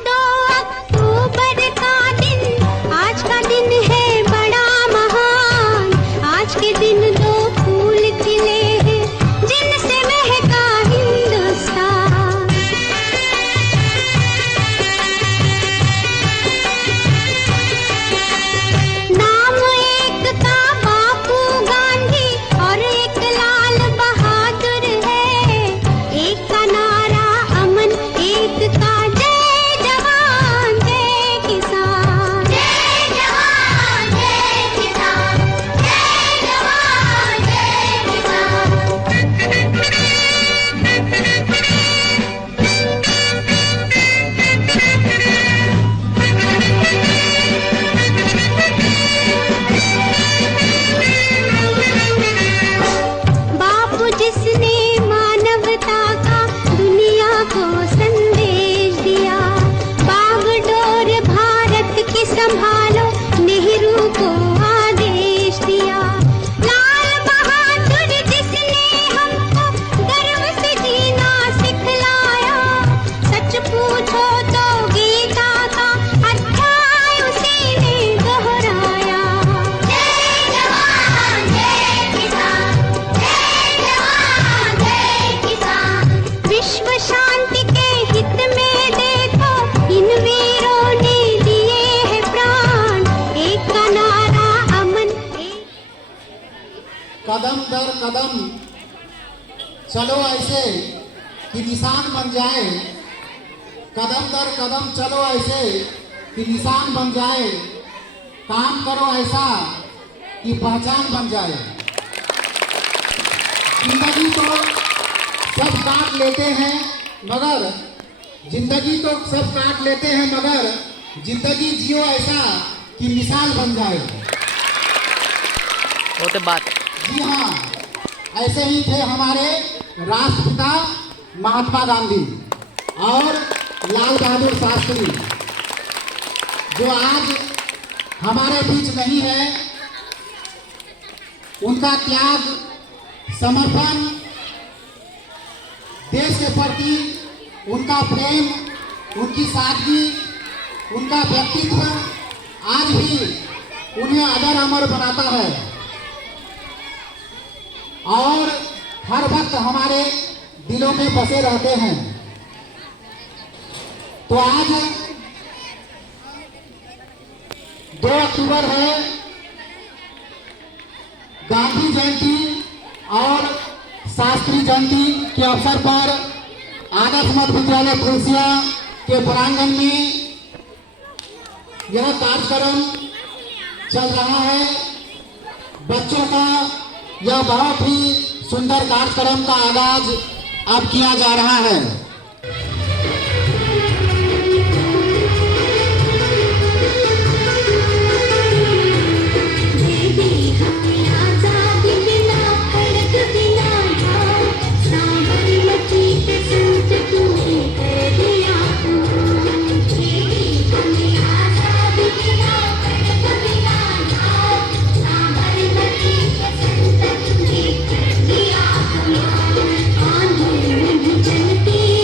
2 अक्टूबर का दिन, आज का दिन है बड़ा महान। आज के दिन 2 फूल खिले हैं जिनसे महका हिंदुस्तान। नाम एक का बापू गांधी और एक लाल बहादुर है। एक का नारा अमन, एक का जय जवान जय किसान। जय जवान जय किसान, जय जवान जय किसान। बापू जिसने मानवता का दुनिया को संदेश दिया। बागडोर भारत की संभालो, नेहरू को आदेश दिया। लाल बहादुर जिसने हमको गर्व से जीना सिखलाया। सच पूछो तो गीता का अध्याय उसी ने दोहराया। जय जवान जय किसान, जय जवान जय किसान। विश्व शांति के हित में देखो इन वीरों ने दिए हैं प्राण। एक का नारा अमन, एक कदम दर कदम चलो ऐसे कि निशान बन जाए। कदम दर कदम चलो ऐसे कि निशान बन जाए। काम करो ऐसा कि पहचान बन जाए। जिंदगी तो सब काट लेते हैं मगर जिंदगी तो सब काट लेते हैं मगर जिंदगी जियो ऐसा कि मिसाल बन जाए। वो तो बात जी हाँ, ऐसे ही थे हमारे राष्ट्रपिता महात्मा गांधी और लाल बहादुर शास्त्री, जो आज हमारे बीच नहीं है। उनका त्याग, समर्पण, देश के प्रति उनका प्रेम, उनकी सादगी, उनका व्यक्तित्व आज भी उन्हें अजर अमर बनाता है और हर वक्त हमारे दिलों में बसे रहते हैं। तो आज 2 अक्टूबर है, गांधी जयंती और शास्त्री जयंती के अवसर पर आदर्श मध्य विद्यालय तुलसिया के प्रांगण में यह कार्यक्रम चल रहा है। बच्चों का यह बहुत ही सुंदर कार्यक्रम का आगाज अब किया जा रहा है। जनती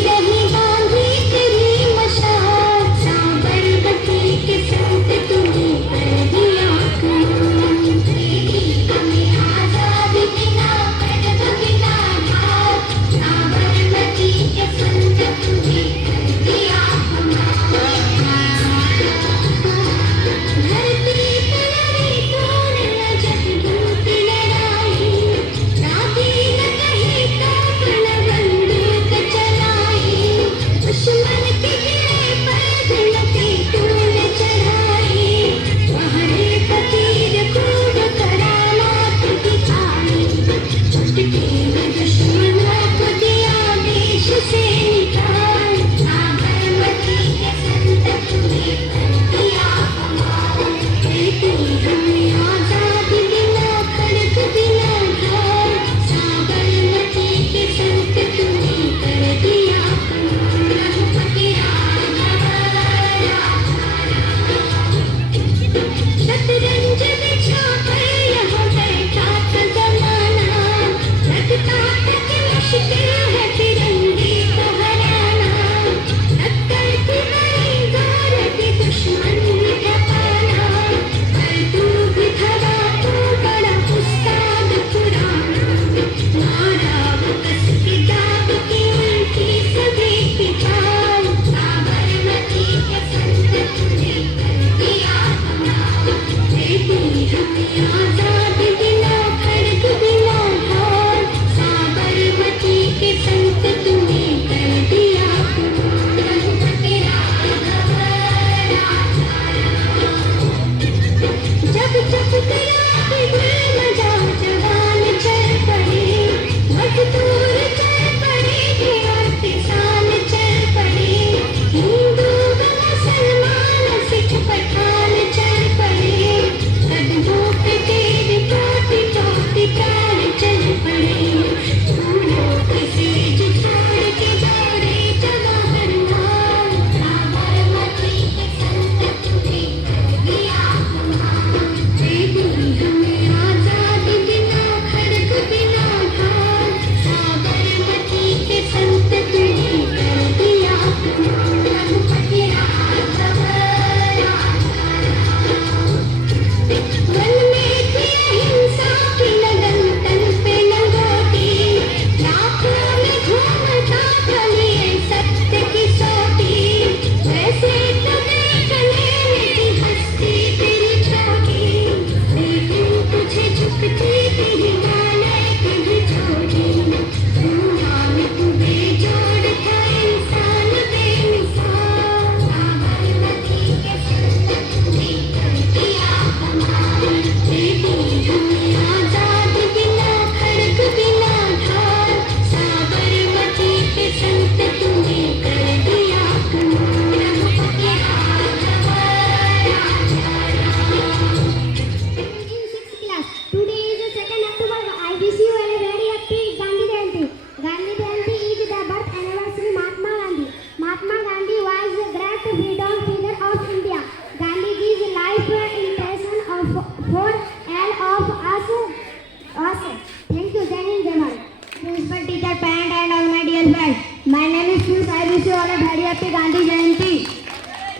happy Gandhi Jayanti.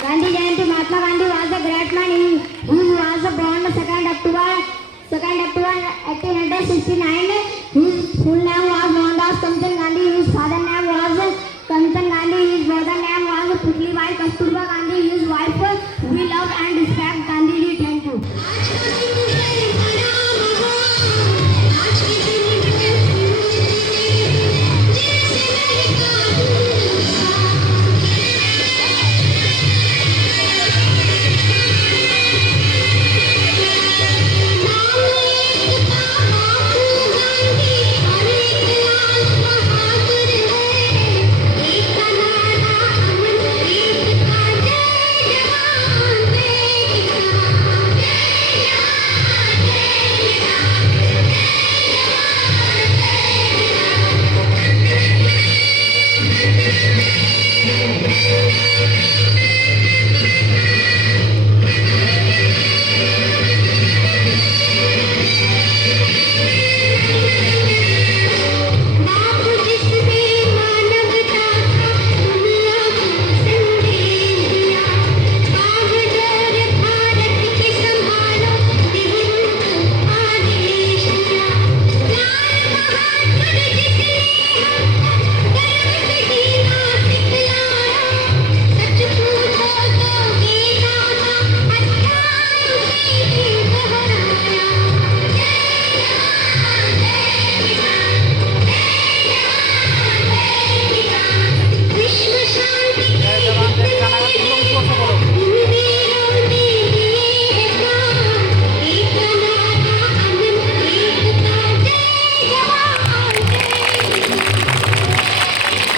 Gandhi Jayanti. Mahatma Gandhi was a great man. He was born 2nd October 1869. His full name was Mohandas Karamchand Gandhi. His father name was Karamchand Gandhi. His mother name was Putlibai Kasturba Gandhi. His wife, we love and respect Gandhi ji. Thank you.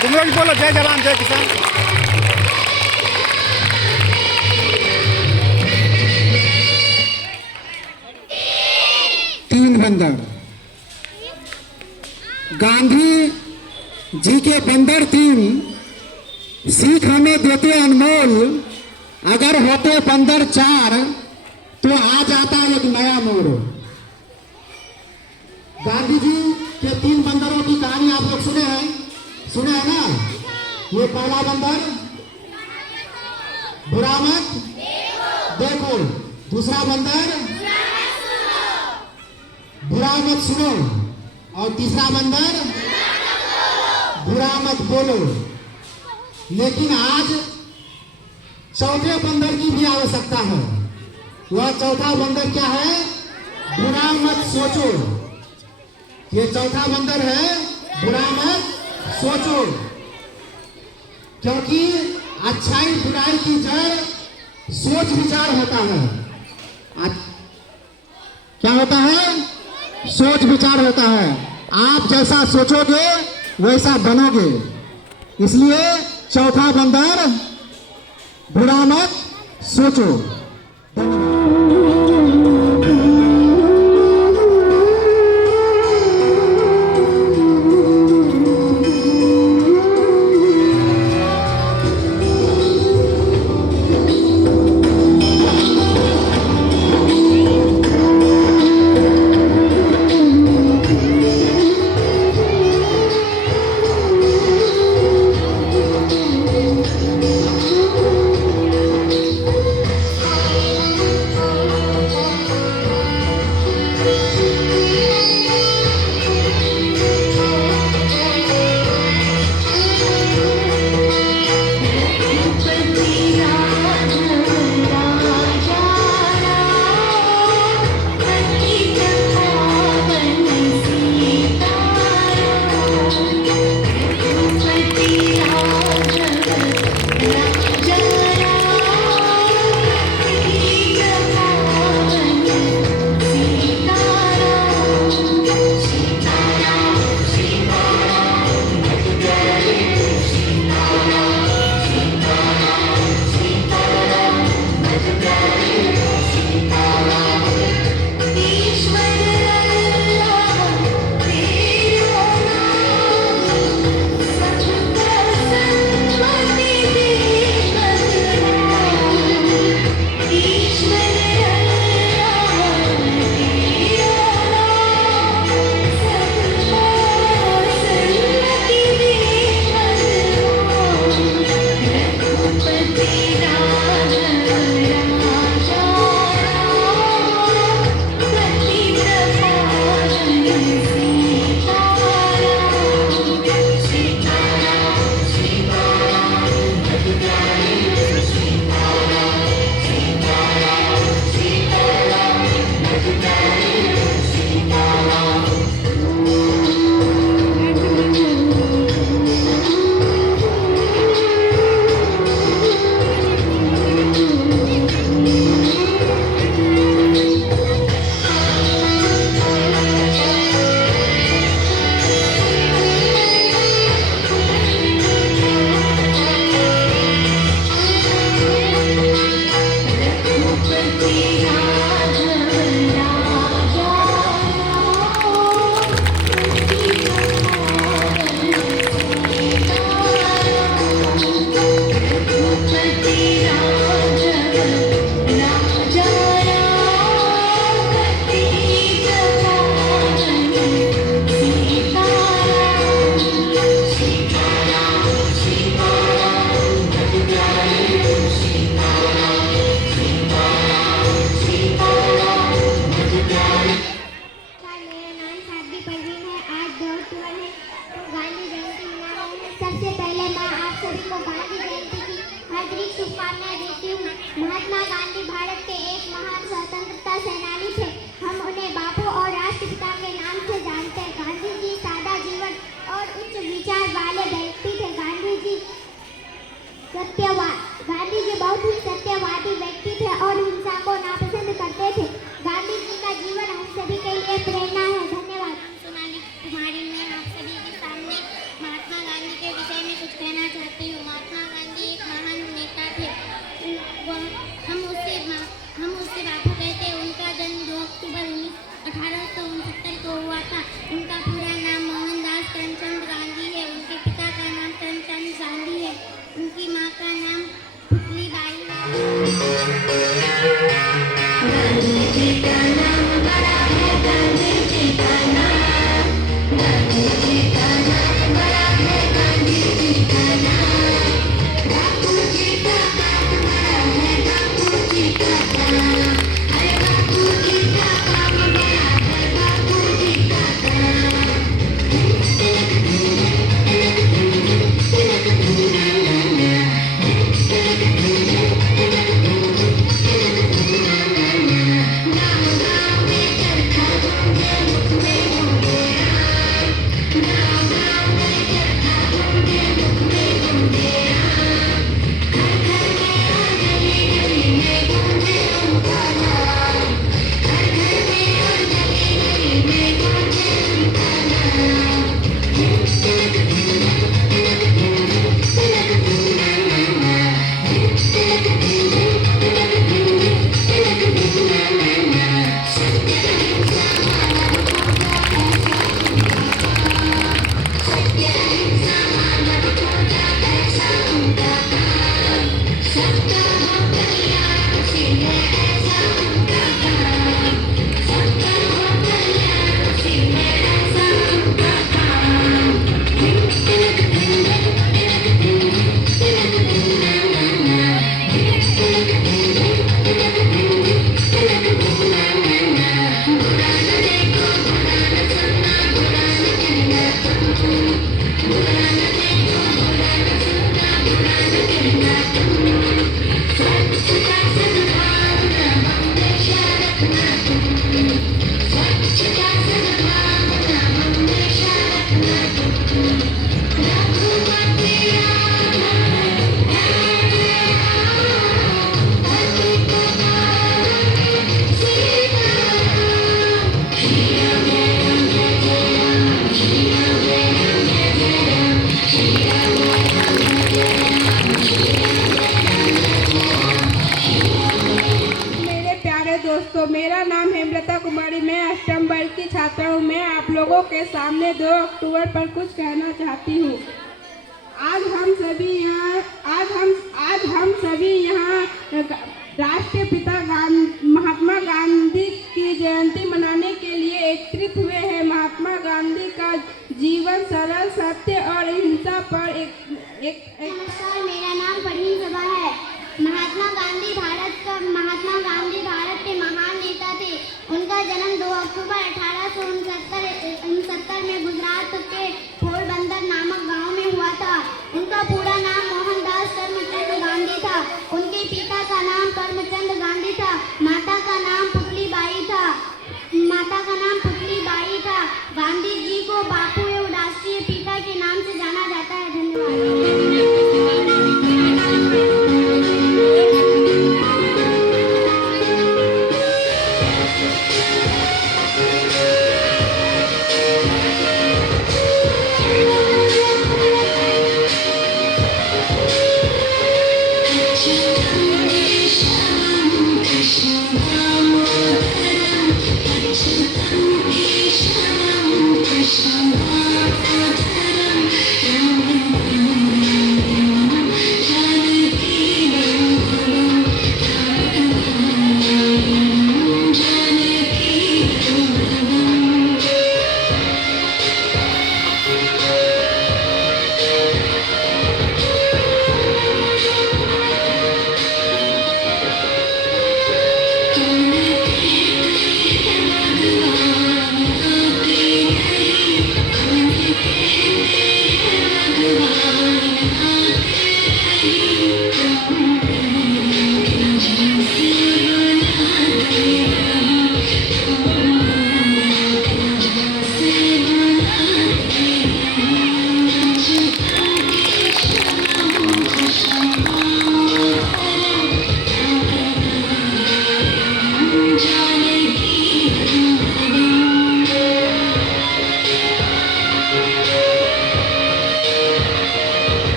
तुम लोग बोलो जय जवान जय किसान। तीन बंदर। गांधी जी के बंदर तीन, सीख हमें देते अनमोल। अगर होते बंदर चार तो आ जाता एक नया मोड़। गांधी जी के तीन बंदरों की कहानी आप लोग सुने हैं ना। ये पहला बंदर बुरा मत देखो, दूसरा बंदर बुरा मत सुनो, और तीसरा बंदर बुरा मत बोलो। लेकिन आज चौथे बंदर की भी आवश्यकता है। वह चौथा बंदर क्या है? बुरा मत सोचो। ये चौथा बंदर है बुरा मत सोचो, क्योंकि अच्छाई बुराई की जड़ सोच विचार होता है। क्या होता है? सोच विचार होता है। आप जैसा सोचोगे वैसा बनोगे। इसलिए चौथा बंदर बुरा मत सोचो। महात्मा गांधी भारत के एक महान स्वतंत्रता सेनानी थे। हम उन्हें बापू और राष्ट्रपिता के नाम से जानते हैं। गांधी जी सादा जीवन और उच्च विचार वाले व्यक्ति थे। गांधी जी बहुत ही सत्यवादी व्यक्ति थे और हिंसा को नापसंद करते थे। गांधी जी का जीवन हम सभी के लिए प्रेरणा है। धन्यवाद। सोनाली कुमारी, मैं आप सभी के सामने महात्मा गांधी के विषय में कुछ कहना चाहती हूँ। महात्मा गांधी एक महान नेता थे। हम उससे बापू कहते हैं। उनका जन्म 2 अक्टूबर 1869 को हुआ था। उनका पूरा नाम मोहनदास करमचंद गांधी है। उनके पिता का नाम करमचंद गांधी है। उनकी माँ का नाम पुतली बाई है। दोस्तों, मेरा नाम हेमलता कुमारी, मैं अष्टम वर्ग की छात्रा हूँ। मैं आप लोगों के सामने 2 अक्टूबर पर कुछ कहना चाहती हूँ। आज हम सभी यहाँ राष्ट्रपिता महात्मा गांधी की जयंती मनाने के लिए एकत्रित हुए हैं। महात्मा गांधी का जीवन सरल, सत्य और अहिंसा पर नमस्कार, मेरा नाम परवीन सबा है। महात्मा गांधी भारत के महान नेता थे। उनका जन्म 2 अक्टूबर 1869 में गुजरात के पोरबंदर नामक गांव में हुआ था। उनका पूरा नाम मोहनदास करमचंद गांधी था। उनके पिता का नाम करमचंद गांधी था। माता का नाम पुतली बाई था। गांधी जी को बापू एवं राष्ट्रीय पिता के नाम से जाना जाता है। धन्यवाद।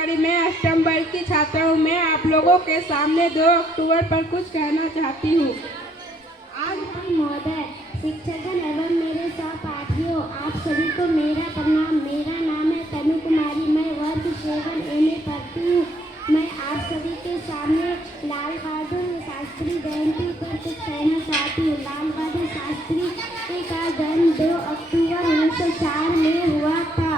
वर्ग में अष्टम वर्ग की छात्रा हूँ। मैं आप लोगों के सामने 2 अक्टूबर पर कुछ कहना चाहती हूँ। आज महोदय, शिक्षकगण एवं मेरे सहपाठियों, आप सभी को मेरा प्रणाम। मेरा नाम है तनु कुमारी। मैं वर्ग 7A में पढ़ती हूँ। मैं आप सभी के सामने लाल बहादुर शास्त्री जयंती पर कुछ कहना चाहती हूँ। लाल बहादुर शास्त्री का जन्म 2 अक्टूबर 1904 में हुआ था।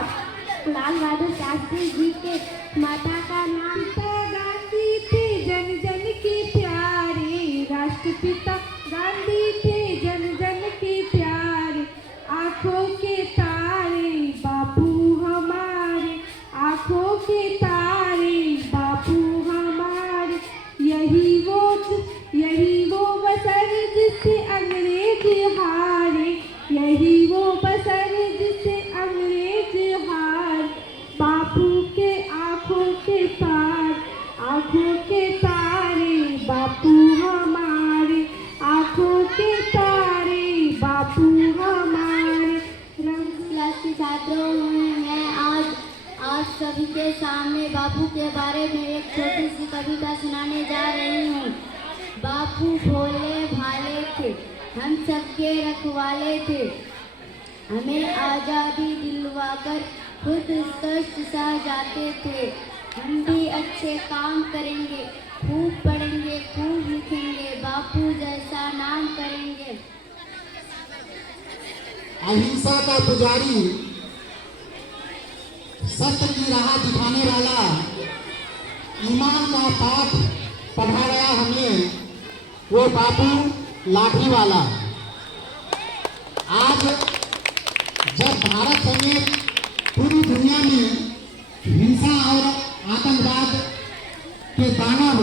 लाल बहादुर शास्त्री जी के माता का नाम गांधी थे जन जन की प्यारी, राष्ट्रपिता गांधी थे जन जन की प्यारी, आंखों के तारे बापू हमारे, आंखों के तारे बापू हमारे, यही वो बसर जिससे अंग्रेज हारे, यही वो बसर जिससे अंग्रेज हार, बापू के आंखों के तार, आंखों के तारे बापू हमारे, आंखों के तारे बापू हमारे। क्लास की छात्रों में मैं आज सभी के सामने बापू के बारे में एक छोटी सी कविता सुनाने जा रही हूँ। बापू भोले भाले थे, हम सबके रखवाले थे, हमें आज़ादी दिलवाकर खुद कष्ट सह जाते थे। हम भी अच्छे काम करेंगे, खूब पढ़ेंगे, खूब लिखेंगे, बापू जैसा नाम करेंगे। अहिंसा का पुजारी, सत्य की राह दिखाने वाला, ईमान का पाठ पढ़ा गया हमें वो बापू लाठी वाला। आज जब भारत समेत पूरी दुनिया में हिंसा और आतंकवाद के दानव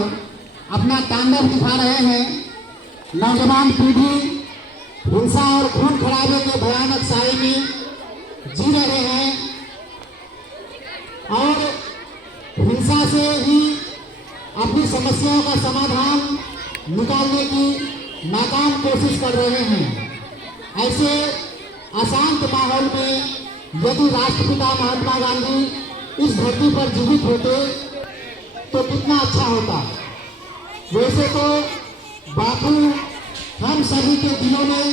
अपना तांडव दिखा रहे हैं, नौजवान पीढ़ी हिंसा और खून खराबे के भयानक साए में जी रहे हैं और हिंसा से ही अपनी समस्याओं का समाधान निकालने की नाकाम कोशिश कर रहे हैं। ऐसे अशांत माहौल में यदि राष्ट्रपिता महात्मा गांधी इस धरती पर जीवित होते तो कितना अच्छा होता। वैसे तो बापू हम सभी के दिलों में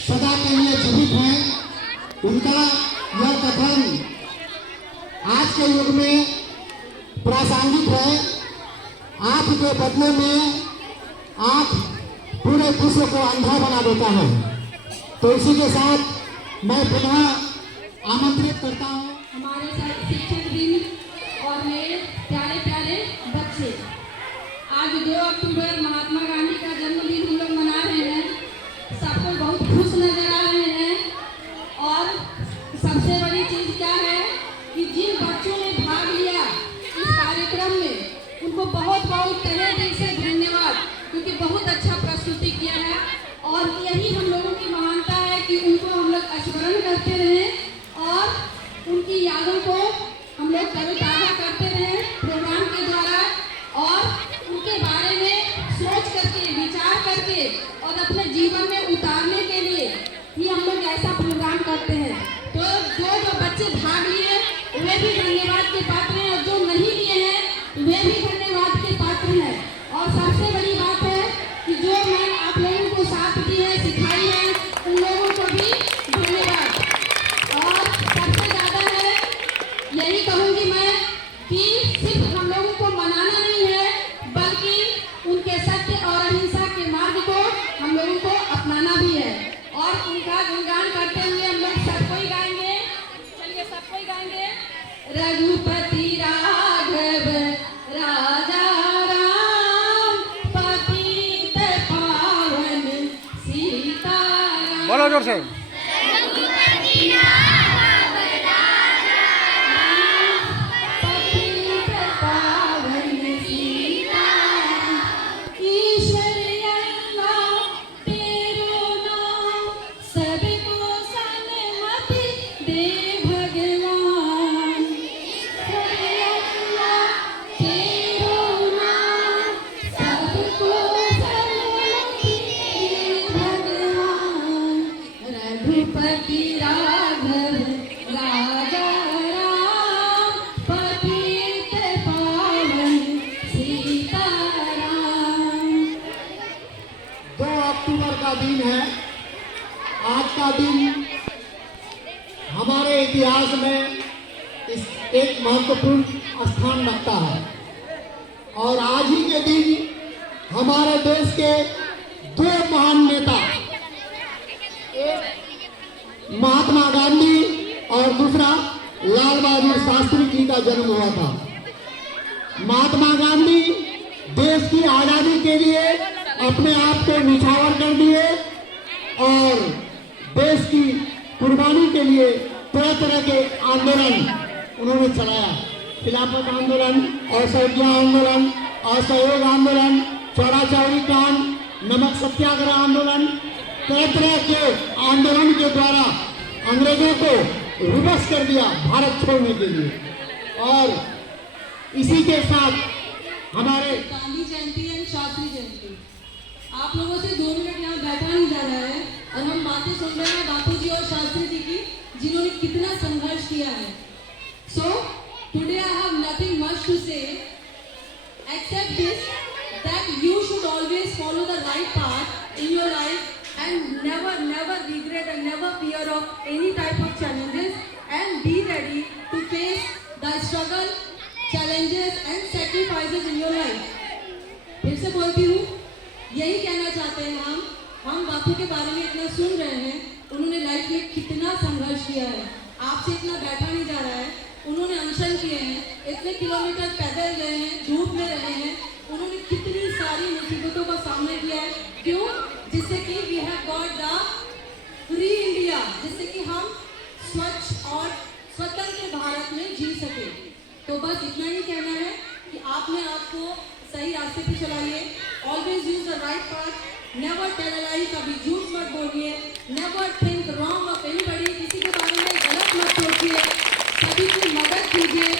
सदा के लिए जीवित हैं। उनका यह कथन आज के युग में प्रासंगिक है। आंख के बदले में आंख पूरे विश्व को अंधा बना देता है। तो इसी के साथ मैं पुनः आमंत्रित करता हूँ हमारे साथ शिक्षक दिन और मेरे प्यारे प्यारे बच्चे, आज 2 अक्टूबर महात्मा गांधी का जन्मदिन हम लोग मना रहे हैं। सबको बहुत खुश नजर आ रहे हैं और सबसे बड़ी चीज क्या है कि जिन बच्चों ने भाग लिया इस कार्यक्रम में उनको बहुत बहुत तहे दिल से धन्यवाद, क्योंकि बहुत अच्छा प्रस्तुति किया है। और यही हम लोगों की महानता है कि उनको हम लोग स्मरण करते रहें और उनकी यादों को हम लोग ताज़ा करते रहें प्रोग्राम के द्वारा, और उनके बारे में सोच करके, विचार करके और अपने जीवन में उतारने के लिए ही हम लोग ऐसा प्रोग्राम करते हैं। तो जो बच्चे भाग लिए वे भी धन्यवाद के पात्र हैं और जो नहीं लिए हैं वे भी धन्यवाद के पात्र हैं। और सबसे बड़ी बात है कि जो मैं आप लोगों को साथ दी है, सिखाई है, उन लोगों को भी धन्यवाद। और सबसे ज़्यादा है यही कहूँगी मैं कि सिर्फ हम लोगों को मनाना नहीं है, बल्कि उनके सत्य और अहिंसा के मार्ग को हम लोगों को अपनाना भी है। और उनका गुणगान करते हुए हम लोग सबको ही गाएंगे। चलिए सबको ही गाएंगे। रघुपति राघव राजा राम, पतित पावन सीताराम। बोलो जोर से। दिन है। आज का दिन हमारे इतिहास में एक महत्वपूर्ण स्थान रखता है और आज ही के दिन हमारे देश के दो महान नेता, एक महात्मा गांधी और दूसरा लाल बहादुर शास्त्री जी का जन्म हुआ था। महात्मा गांधी देश की आजादी के लिए अपने आप को निछावर कर दिए और देश की कुर्बानी के लिए तरह तरह के आंदोलन उन्होंने चलाया। खिलाफत आंदोलन, असहयोग आंदोलन, असहयोग आंदोलन, चौरा चौरी कांड, नमक सत्याग्रह आंदोलन, तरह तरह के आंदोलन के द्वारा अंग्रेजों को विवश कर दिया भारत छोड़ने के लिए। और इसी के साथ हमारे गांधी जयंती एंड शास्त्री जयंती, आप लोगों से 2 मिनट यहाँ बैठा नहीं जा रहा है और हम बातें सुन रहे हैं बापू जी और शास्त्री जी की, जिन्होंने कितना संघर्ष किया है। So today I have nothing much to say except this that you should always follow the right path in your life and never regret and never fear of any type of challenges and be ready to face the struggle, challenges and sacrifices in your life. फिर से बोलती हूँ, यही कहना चाहते हैं हम बापू के बारे में इतना सुन रहे हैं, उन्होंने लाइफ में कितना संघर्ष किया है। आपसे इतना बैठा नहीं जा रहा है, उन्होंने अनशन किए हैं, इतने किलोमीटर पैदल गए हैं, धूप में रहे हैं, उन्होंने कितनी सारी मुसीबतों का सामना किया है। क्यों? जिससे कि we have got the free India, जिससे कि हम स्वच्छ और स्वतंत्र भारत में जी सके। तो बस इतना ही कहना है कि आपने आपको सही रास्ते पे चलाइए, always use the right path, never tell a lie, कभी झूठ मत बोलिए, never think wrong of anybody, किसी के बारे में गलत मत सोचिए, सभी की मदद कीजिए।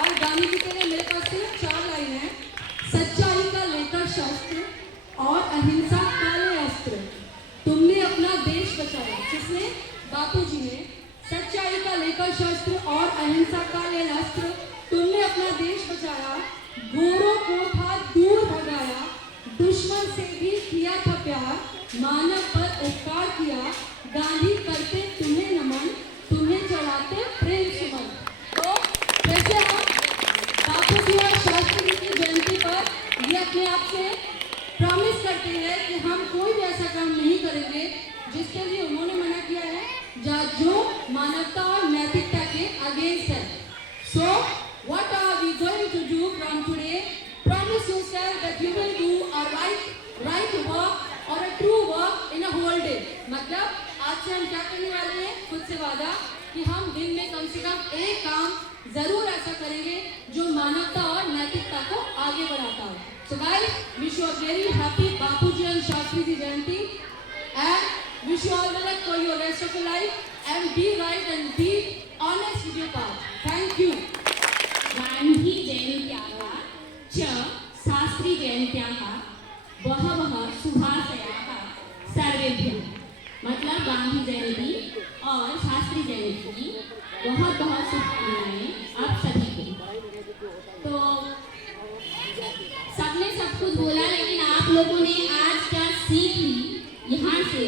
और गांधी जी के लिए मेरे पास सिर्फ 4 लाइन है, सच्चाई का लेकर शस्त्र और अहिंसा काले अस्त्र, तुमने अपना देश बचाया। जिसने? बापू जी ने। सच्चाई का लेकर शस्त्र और अहिंसा काले अस्त्र, तुमने अपना देश बचाया, गोरों को था दूर भगाया, दुश्मन से भी किया था प्यार, मानव पर उपकार किया, गांधी करते तुम्हें नमन, तुम्हें चढ़ाते प्रेम सुमन। तो वैसे हम बापू जी और शास्त्री जी की जयंती पर ये अपने आप से प्रॉमिस करते हैं कि हम कोई भी ऐसा काम नहीं करेंगे जिसके लिए उन्होंने मना किया है, जो मानवता और नैतिकता के अगेंस्ट है। So what are we going to do from today? Promise yourself that you will do a right work or a true work in a whole day. मतलब आज से हम क्या करने वाले हैं? खुद से वादा कि हम दिन में कम से कम एक काम जरूर ऐसा करेंगे जो मानवता और नैतिकता को आगे बढ़ाता हो। So guys, wish you a very happy Bapuji and Shastri Ji Jayanti and wish you all the luck for your rest of your life and be right and be honest with your path. Thank you. Gandhi जयंत्याः च शास्त्री जयंत्याः बहवः शुभाशयाः सर्वेभ्यः। मतलब गांधी जयंती और शास्त्री जयंती की बहुत बहुत शुभकामनाएं आप सभी को। तो सबने सब कुछ बोला, लेकिन आप लोगों ने आज क्या सीख ली यहाँ से,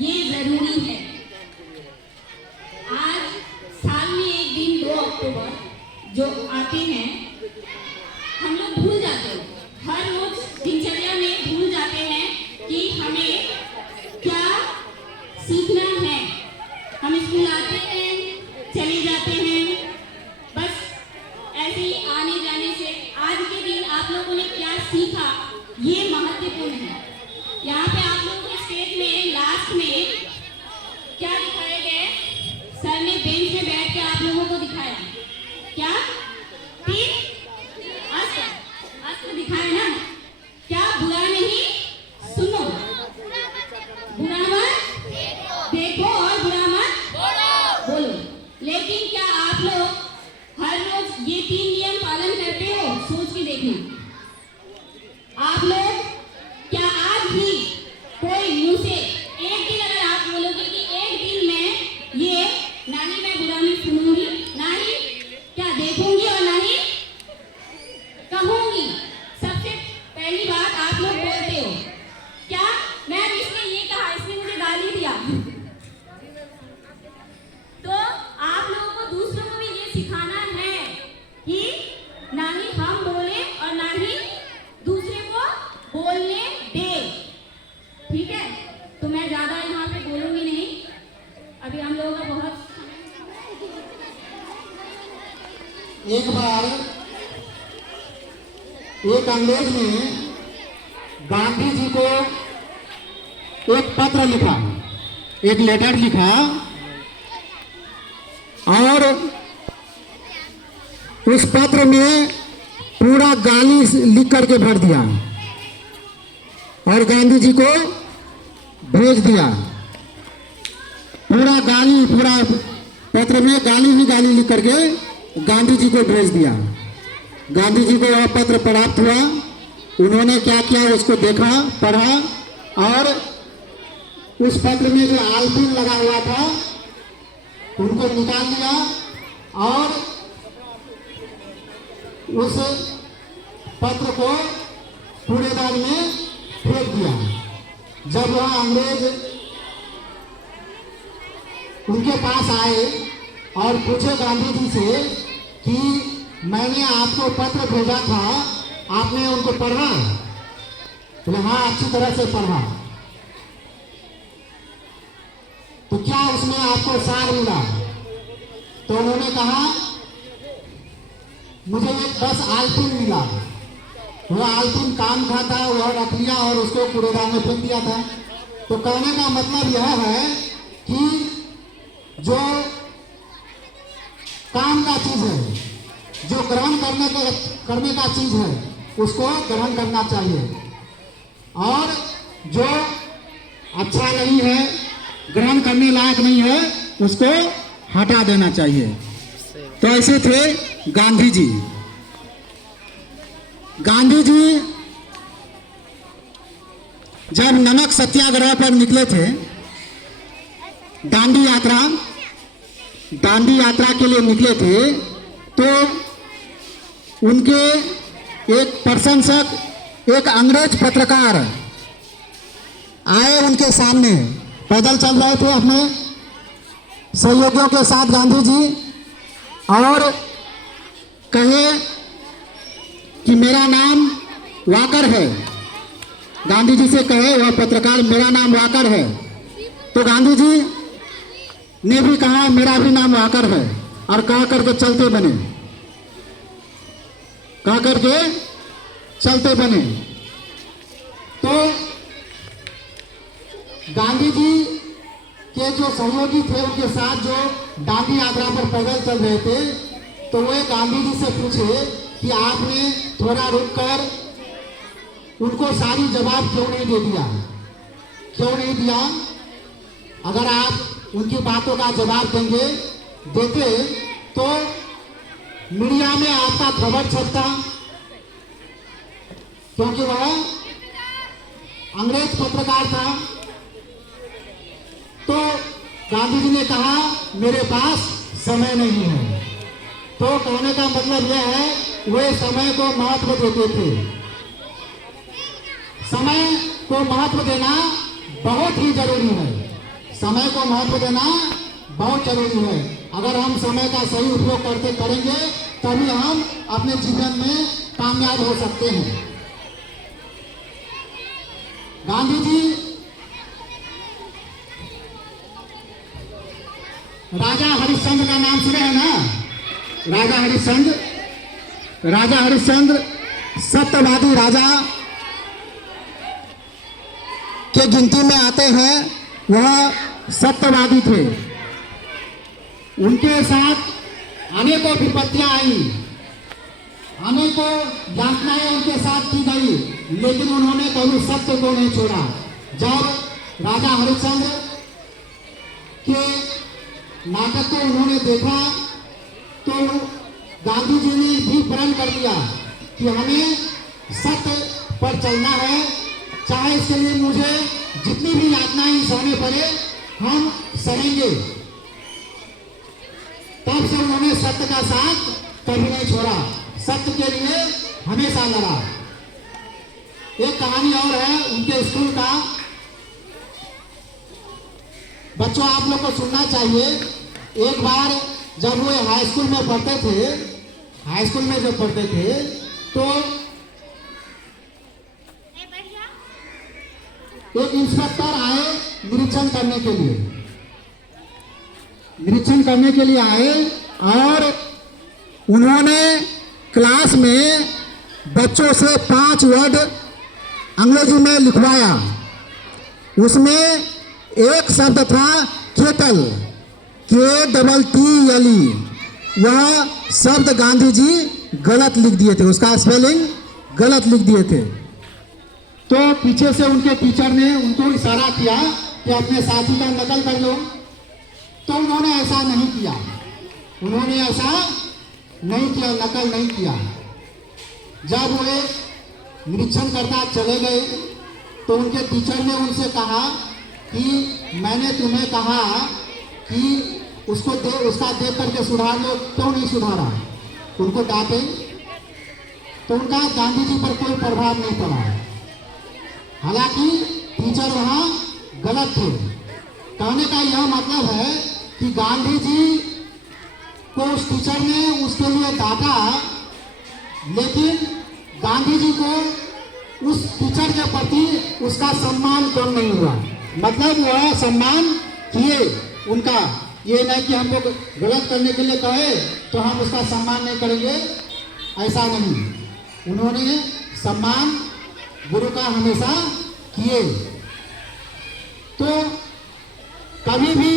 ये जरूरी है। आज साल में एक दिन 2 अक्टूबर जो आते हैं, हम लोग भूल जाते हैं, हर रोज दिनचर्या में भूल जाते हैं कि हमें क्या सीखना है। हम स्कूल आते हैं, चले जाते हैं, बस ऐसे ही आने जाने से। आज के दिन आप लोगों ने क्या सीखा, ये महत्वपूर्ण है। यहाँ पे आप लोगों के स्टेज में लास्ट में क्या दिखाए गए? सर ने बेंच में बैठ के आप लोगों को दिखाया, क्या 3 अस्त्र दिखाया ना? क्या बुरा नहीं सुनो, बुरा मत देखो और बुरा मत बोलो। लेकिन क्या आप लोग हर रोज ये 3 नियम पालन करते हो? सोच के देखना। आप लोग क्या आज भी कोई मुंह से एक दिन अगर आप बोलोगे कि एक दिन में ये ना ही मैं बुरा नहीं सुनूंगी, ना ही क्या देखूंगी और ना ही कहूंगी, सबसे पहली बात आप लोग बोलते हो क्या मैं इसने ये कहा, इसने मुझे एक अंग्रेज ने गांधी जी को एक पत्र लिखा, एक लेटर लिखा और उस पत्र में पूरा गाली लिख करके भर दिया और गांधी जी को भेज दिया। पूरा गाली, पूरा पत्र में गाली ही गाली लिख करके गांधी जी को भेज दिया। गांधी जी को वह पत्र प्राप्त हुआ। उन्होंने क्या किया, उसको देखा, पढ़ा और उस पत्र में जो आलपिन लगा हुआ था उनको निकाल दिया और उस पत्र को कूड़ेदान में फेंक दिया। जब वह अंग्रेज उनके पास आए और पूछे गांधी जी से कि मैंने आपको पत्र भेजा था, आपने उनको पढ़ा? बोले हाँ, अच्छी तरह से पढ़ा। तो क्या उसमें आपको सार मिला? तो उन्होंने कहा मुझे एक 10 आलपिन मिला। वह आलपिन काम का था, वह रख लिया और उसको कूड़ेदान में फेंक दिया था। तो कहने का मतलब यह है कि जो काम का चीज है, जो ग्रहण करने का चीज है, उसको ग्रहण करना चाहिए और जो अच्छा नहीं है, ग्रहण करने लायक नहीं है, उसको हटा देना चाहिए। तो ऐसे थे गांधी जी। गांधी जी जब नमक सत्याग्रह पर निकले थे, दांडी यात्रा के लिए निकले थे, तो उनके एक प्रशंसक, एक अंग्रेज पत्रकार आए उनके सामने। पैदल चल रहे थे अपने सहयोगियों के साथ गांधी जी और कहे कि मेरा नाम वाकर है। गांधी जी से कहे वह पत्रकार, मेरा नाम वाकर है। तो गांधी जी ने भी कहा मेरा भी नाम वाकर है और कह करके चलते बने, कह करके चलते बने। तो गांधी जी के जो सहयोगी थे उनके साथ जो दांडी यात्रा पर पैदल चल रहे थे, तो वे गांधी जी से पूछे कि आपने थोड़ा रुककर उनको सारी जवाब क्यों नहीं दे दिया, क्यों नहीं दिया? अगर आप उनकी बातों का जवाब देते तो मीडिया में आपका खबर छपता, क्योंकि वह अंग्रेज पत्रकार था। तो गांधी जी ने कहा मेरे पास समय नहीं है। तो कहने का मतलब यह है वे समय को महत्व देते थे। समय को महत्व देना बहुत ही जरूरी है। समय को महत्व देना बहुत जरूरी है। अगर हम समय का सही उपयोग करेंगे तभी हम अपने जीवन में कामयाब हो सकते हैं। गांधी जी राजा हरिश्चंद्र का नाम सुने हैं ना? राजा हरिश्चंद्र सत्यवादी राजा के गिनती में आते हैं। वह सत्यवादी थे। उनके साथ अनेकों विपत्तियां आई, अनेकों यातनाएं उनके साथ की गई, लेकिन उन्होंने कभी सत्य को नहीं छोड़ा। जब राजा हरिश्चंद्र के नाटक को उन्होंने देखा तो गांधी जी ने भी प्रण कर दिया कि हमें सत्य पर चलना है, चाहे इसके लिए मुझे जितनी भी यातनाएं सहने पड़े हम सहेंगे। तब से उन्होंने सत्य का साथ कभी नहीं छोड़ा, सत्य के लिए हमेशा लड़ा। एक कहानी और है उनके स्कूल का, बच्चों आप लोग को सुनना चाहिए। एक बार जब वो हाई स्कूल में पढ़ते थे तो एक इंस्पेक्टर आए निरीक्षण करने के लिए आए और उन्होंने क्लास में बच्चों से 5 वर्ड अंग्रेजी में लिखवाया। उसमें एक शब्द था केटल, KTTLE। वह शब्द गांधी जी गलत लिख दिए थे, उसका स्पेलिंग गलत लिख दिए थे। तो पीछे से उनके टीचर ने उनको इशारा किया कि अपने साथी का नकल कर लो, तो उन्होंने ऐसा नहीं किया। उन्होंने ऐसा नहीं किया, नकल नहीं किया। जब वे निरीक्षण करता चले गए तो उनके टीचर ने उनसे कहा कि मैंने तुम्हें कहा कि उसका देख करके सुधार लो, क्यों नहीं सुधारा? उनको डांटे तो उनका गांधी जी पर कोई प्रभाव नहीं पड़ा। हालांकि टीचर वहाँ गलत थे। कहने का यह मतलब है कि गांधी जी को उस टीचर ने उसके लिए डांटा, लेकिन गांधी जी को उस टीचर के प्रति उसका सम्मान कम नहीं हुआ। मतलब वह सम्मान किए उनका, ये नहीं कि हम लोग गलत करने के लिए कहे तो हम उसका सम्मान नहीं करेंगे, ऐसा नहीं। उन्होंने सम्मान गुरु का हमेशा किए। तो कभी भी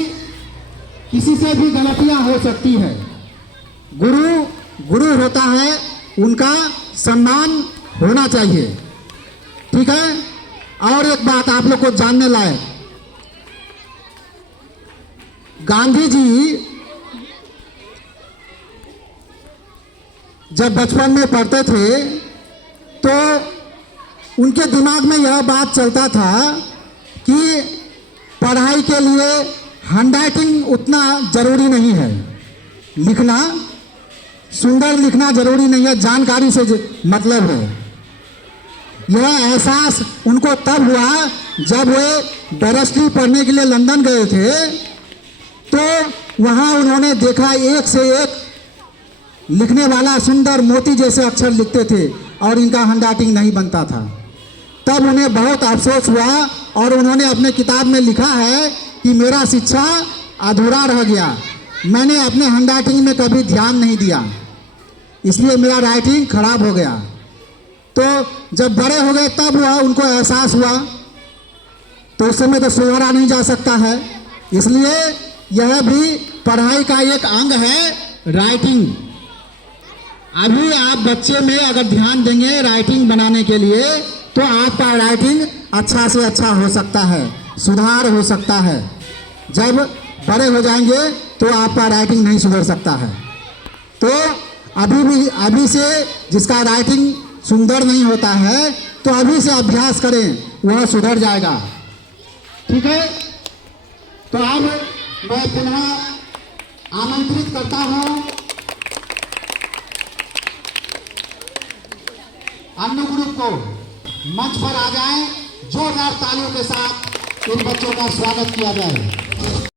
किसी से भी गलतियां हो सकती है। गुरु होता है, उनका सम्मान होना चाहिए, ठीक है। और एक बात आप लोग को जानने लायक, गांधी जी जब बचपन में पढ़ते थे तो उनके दिमाग में यह बात चलता था कि पढ़ाई के लिए हैंडराइटिंग उतना जरूरी नहीं है, लिखना सुंदर लिखना जरूरी नहीं है, जानकारी से मतलब है। यह एहसास उनको तब हुआ जब वे डायरेक्टली पढ़ने के लिए लंदन गए थे, तो वहाँ उन्होंने देखा एक से एक लिखने वाला सुंदर मोती जैसे अक्षर लिखते थे और इनका हैंडराइटिंग नहीं बनता था। तब उन्हें बहुत अफसोस हुआ और उन्होंने अपने किताब में लिखा है कि मेरा शिक्षा अधूरा रह गया, मैंने अपने हैंडराइटिंग में कभी ध्यान नहीं दिया, इसलिए मेरा राइटिंग खराब हो गया। तो जब बड़े हो गए तब वह उनको एहसास हुआ, तो उस समय तो सुधारा नहीं जा सकता है। इसलिए यह भी पढ़ाई का एक अंग है, राइटिंग। अभी आप बच्चे में अगर ध्यान देंगे राइटिंग बनाने के लिए तो आपका राइटिंग अच्छा से अच्छा हो सकता है, सुधार हो सकता है। जब बड़े हो जाएंगे तो आपका राइटिंग नहीं सुधर सकता है। तो अभी से जिसका राइटिंग सुंदर नहीं होता है तो अभी से अभ्यास करें, वह सुधर जाएगा, ठीक है। तो अब मैं पुनः आमंत्रित करता हूं अन्य ग्रुप को मंच पर आ जाएं, जोरदार तालियों के साथ इन बच्चों का स्वागत किया जाए।